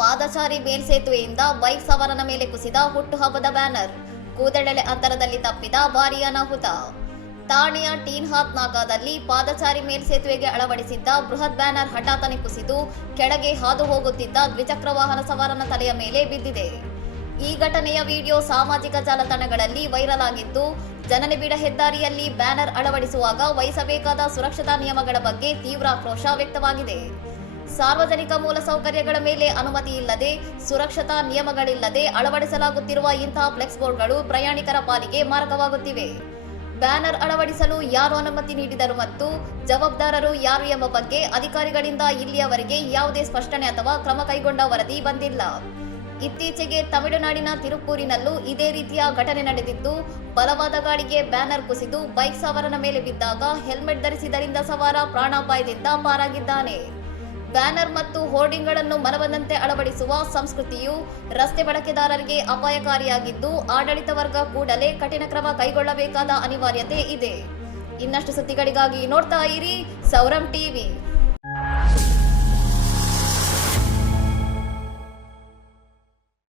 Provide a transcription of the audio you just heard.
ಪಾದಚಾರಿ ಮೇಲ್ಸೇತುವೆಯಿಂದ ಬೈಕ್ ಸವಾರನ ಮೇಲೆ ಕುಸಿದ ಹುಟ್ಟುಹಬ್ಬದ ಬ್ಯಾನರ್. ಕೂದಲೆಳೆ ಅಂತರದಲ್ಲಿ ತಪ್ಪಿದ ಭಾರೀ ಅನಾಹುತ. ಥಾಣೆಯ ಟೀನ್ ಹಾತ್ ನಾಕಾದಲ್ಲಿ ಪಾದಚಾರಿ ಮೇಲ್ಸೇತುವೆಗೆ ಅಳವಡಿಸಿದ್ದ ಬೃಹತ್ ಬ್ಯಾನರ್ ಹಠಾತ್ತನೆ ಕುಸಿದು ಕೆಳಗೆ ಹಾದು ಹೋಗುತ್ತಿದ್ದ ದ್ವಿಚಕ್ರ ವಾಹನ ಸವಾರನ ತಲೆಯ ಮೇಲೆ ಬಿದ್ದಿದೆ. ಈ ಘಟನೆಯ ವಿಡಿಯೋ ಸಾಮಾಜಿಕ ಜಾಲತಾಣಗಳಲ್ಲಿ ವೈರಲ್ ಆಗಿದ್ದು, ಜನನಿಬಿಡ ಹೆದ್ದಾರಿಯಲ್ಲಿ ಬ್ಯಾನರ್ ಅಳವಡಿಸುವಾಗ ವಹಿಸಬೇಕಾದ ಸುರಕ್ಷತಾ ನಿಯಮಗಳ ಬಗ್ಗೆ ತೀವ್ರ ಆಕ್ರೋಶ ವ್ಯಕ್ತವಾಗಿದೆ. ಸಾರ್ವಜನಿಕ ಮೂಲಸೌಕರ್ಯಗಳ ಮೇಲೆ ಅನುಮತಿ ಇಲ್ಲದೆ, ಸುರಕ್ಷತಾ ನಿಯಮಗಳಿಲ್ಲದೆ ಅಳವಡಿಸಲಾಗುತ್ತಿರುವ ಇಂತಹ ಫ್ಲೆಕ್ಸ್ ಬೋರ್ಡ್ಗಳು ಪ್ರಯಾಣಿಕರ ಪಾಲಿಗೆ ಮಾರಕವಾಗುತ್ತಿವೆ. ಬ್ಯಾನರ್ ಅಳವಡಿಸಲು ಯಾರು ಅನುಮತಿ ನೀಡಿದರು ಮತ್ತು ಜವಾಬ್ದಾರರು ಯಾರು ಎಂಬ ಬಗ್ಗೆ ಅಧಿಕಾರಿಗಳಿಂದ ಇಲ್ಲಿಯವರೆಗೆ ಯಾವುದೇ ಸ್ಪಷ್ಟನೆ ಅಥವಾ ಕ್ರಮ ಕೈಗೊಂಡ ವರದಿ ಬಂದಿಲ್ಲ. ಇತ್ತೀಚೆಗೆ ತಮಿಳುನಾಡಿನ ತಿರುಪೂರಿನಲ್ಲೂ ಇದೇ ರೀತಿಯ ಘಟನೆ ನಡೆದಿದ್ದು, ಬಲವಾದ ಗಾಳಿಗೆ ಬ್ಯಾನರ್ ಕುಸಿದು ಬೈಕ್ ಸವಾರನ ಮೇಲೆ ಬಿದ್ದಾಗ ಹೆಲ್ಮೆಟ್ ಧರಿಸಿದರಿಂದ ಸವಾರ ಪ್ರಾಣಾಪಾಯದಿಂದ ಪಾರಾಗಿದ್ದಾನೆ. ಬ್ಯಾನರ್ ಮತ್ತು ಹೋರ್ಡಿಂಗ್ಗಳನ್ನು ಮನಬಂದಂತೆ ಅಳವಡಿಸುವ ಸಂಸ್ಕೃತಿಯು ರಸ್ತೆ ಬಳಕೆದಾರರಿಗೆ ಅಪಾಯಕಾರಿಯಾಗಿದ್ದು, ಆಡಳಿತ ವರ್ಗ ಕೂಡಲೇ ಕಠಿಣ ಕ್ರಮ ಕೈಗೊಳ್ಳಬೇಕಾದ ಅನಿವಾರ್ಯತೆ ಇದೆ. ಇನ್ನಷ್ಟು ಸುದ್ದಿಗಳಿಗಾಗಿ ನೋಡ್ತಾ ಇರಿ ಸೌರಂ ಟಿವಿ.